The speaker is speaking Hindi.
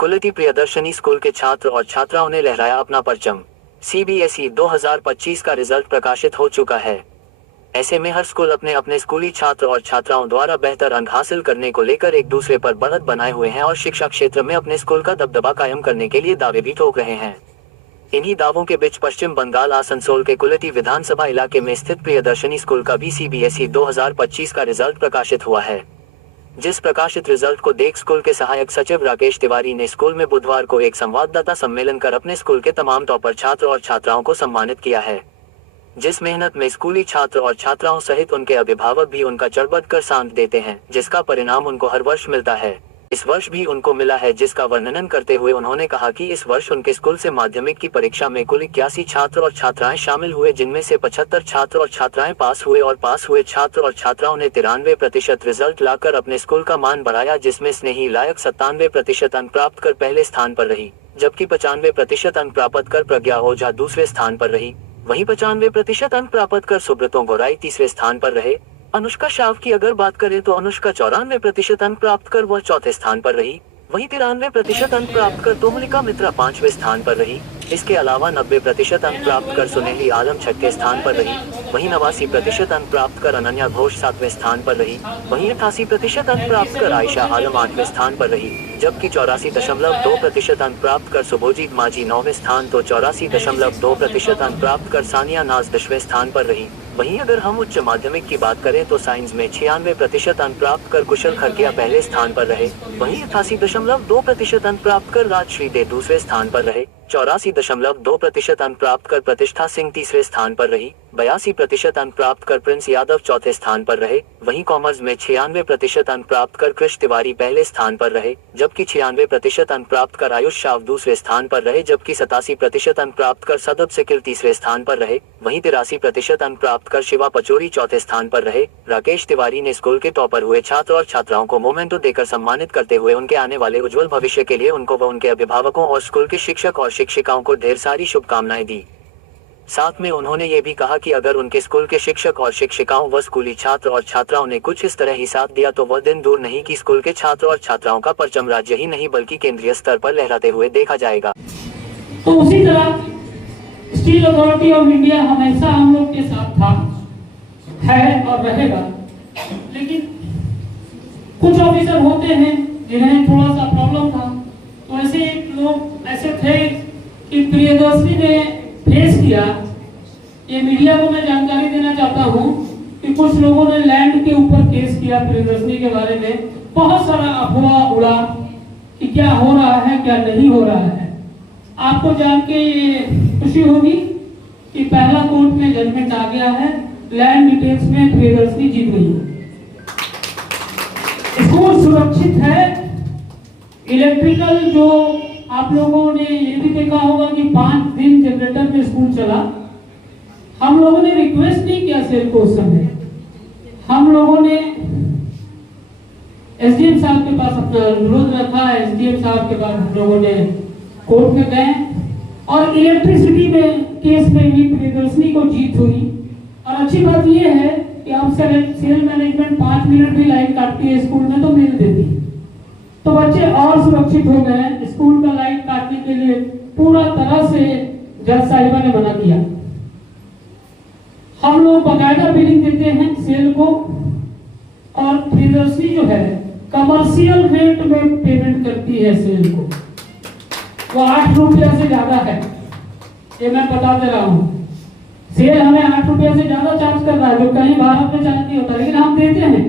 कुलती प्रियदर्शनी स्कूल के छात्र और छात्राओं ने लहराया अपना परचम। सीबीएसई 2025 का रिजल्ट प्रकाशित हो चुका है। ऐसे में हर स्कूल अपने अपने स्कूली छात्र और छात्राओं द्वारा बेहतर अंक हासिल करने को लेकर एक दूसरे पर बढ़त बनाए हुए हैं और शिक्षा क्षेत्र में अपने स्कूल का दबदबा कायम करने के लिए दावे भी ठोक रहे हैं। इन्हीं दावों के बीच पश्चिम बंगाल आसनसोल के कुलती विधानसभा इलाके में स्थित प्रियदर्शनी स्कूल का भी सीबीएसई 2025 का रिजल्ट प्रकाशित हुआ है। जिस प्रकाशित रिजल्ट को देख स्कूल के सहायक सचिव राकेश तिवारी ने स्कूल में बुधवार को एक संवाददाता सम्मेलन कर अपने स्कूल के तमाम टॉपर छात्र और छात्राओं को सम्मानित किया है। जिस मेहनत में स्कूली छात्र और छात्राओं सहित उनके अभिभावक भी उनका चढ़-बढ़ कर साथ देते हैं, जिसका परिणाम उनको हर वर्ष मिलता है, इस वर्ष भी उनको मिला है, जिसका वर्णन करते हुए उन्होंने कहा कि इस वर्ष उनके स्कूल से माध्यमिक की परीक्षा में कुल 81 छात्र और छात्राएं शामिल हुए, जिनमें से 75 छात्र और छात्राएं पास हुए और पास हुए छात्र और छात्राओं ने 93% रिजल्ट लाकर अपने स्कूल का मान बढ़ाया, जिसमें स्नेही लायक 97% अंक प्राप्त कर पहले स्थान पर रही, जबकि 95% अंक प्राप्त कर प्रज्ञा ओझा दूसरे स्थान पर रही। वहीं 95% अंक प्राप्त कर सुब्रतो गोराई तीसरे स्थान पर रहे। अनुष्का शाव की अगर बात करें तो अनुष्का 94% अंक प्राप्त कर वह चौथे स्थान पर रही। वहीं 93% अंक प्राप्त कर तोमलिका मित्रा 5वें स्थान पर रही। इसके अलावा 90% अंक प्राप्त कर सुनेहली आलम 6ठे स्थान पर रही। वहीं 89% अंक प्राप्त कर अनन्या घोष 7वें स्थान पर रही। वहीं 88% अंक प्राप्त कर आयशा आलम 8वें स्थान पर रही, जबकि 84.2% अंक प्राप्त कर सुभोजीत माझी 9वें स्थान तो 84.2% अंक प्राप्त कर सानिया नाज 10वें स्थान पर रही। वहीं अगर हम उच्च माध्यमिक की बात करें तो साइंस में 96% अंक प्राप्त कर कुशल खरकिया पहले स्थान पर रहे। वहीं 88.2% अंक प्राप्त कर राजश्री दे दूसरे स्थान पर रहे। 84.2% अंक प्राप्त कर प्रतिष्ठा सिंह तीसरे स्थान पर रही। 82% अंक प्राप्त कर प्रिंस यादव चौथे स्थान पर रहे। वहीं कॉमर्स में 96% अंक प्राप्त कर कृष तिवारी पहले स्थान पर रहे, जबकि 96% अंक प्राप्त कर आयुष शाव दूसरे स्थान पर रहे, जबकि 87% अंक प्राप्त कर सदब सिकिल तीसरे स्थान पर रहे। वहीं 83% अंक प्राप्त कर शिवा पचोरी चौथे स्थान पर रहे। राकेश तिवारी ने स्कूल के टॉपर हुए छात्र और छात्राओं को मोमेंटो देकर सम्मानित करते हुए उनके आने वाले उज्जवल भविष्य के लिए उनको व उनके अभिभावकों और स्कूल के शिक्षक और शिक्षिकाओं को ढेर सारी शुभकामनाएं दी। साथ में उन्होंने ये भी कहा कि अगर उनके स्कूल के शिक्षक और शिक्षिकाओं व स्कूली छात्र और छात्राओं ने कुछ इस तरह ही साथ दिया तो वह दिन दूर नहीं कि स्कूल के छात्र और छात्राओं का परचम राज्य ही नहीं बल्कि केंद्रीय स्तर पर लहराते हुए देखा जाएगा। तो उसी तरह स्टील अथॉरिटी ऑफ इंडिया हमेशा हम लोग के साथ था, है और रहेगा। लेकिन कुछ ऑफिसर होते हैं जिन्हें थोड़ा सा प्रॉब्लम था, तो ऐसे लोग ऐसे थे कि प्रियदर्शनी ने फेस किया। ये मीडिया को मैं जानकारी देना चाहता हूँ कि कुछ लोगों ने लैंड के ऊपर केस किया प्रियदर्शनी के बारे में। बहुत सारा अफवाह उड़ा कि क्या हो रहा है क्या नहीं हो रहा है। आपको जान के ये खुशी होगी कि पहला कोर्ट में जजमेंट आ गया है, लैंड डिटेल्स में प्रियदर्शनी जीत गई है। स्कूल सुरक्षित है। इलेक्ट्रिकल जो आप लोगों ने ये भी देखा होगा कि 5 दिन जनरेटर में स्कूल चला। हम लोगों ने रिक्वेस्ट नहीं किया सेल को उस समय, हम लोगों ने एसडीएम साहब के पास अपना अनुरोध रखा। एसडीएम साहब के बाद हम लोगों ने कोर्ट में गए और इलेक्ट्रिसिटी में केस में भी प्रियदर्शनी को जीत हुई। और अच्छी बात यह है कि अब सेल मैनेजमेंट 5 मिनट भी लाइट काटती है स्कूल में तो मिल देती, तो बच्चे और सुरक्षित हो गए। स्कूल का लाइट काटने के लिए पूरा तरह से जज साहिबा ने मना किया। हम लोग बकायदा बिलिंग देते हैं सेल को, और प्रियदर्शनी जो है कमर्शियल रेट में पेमेंट करती है सेल को। वो 8 रुपया से ज्यादा है, ये मैं बता दे रहा हूँ। सेल हमें 8 रुपया से ज्यादा चार्ज कर रहा है, जो कहीं भारत में चार्ज नहीं होता, लेकिन हम देते हैं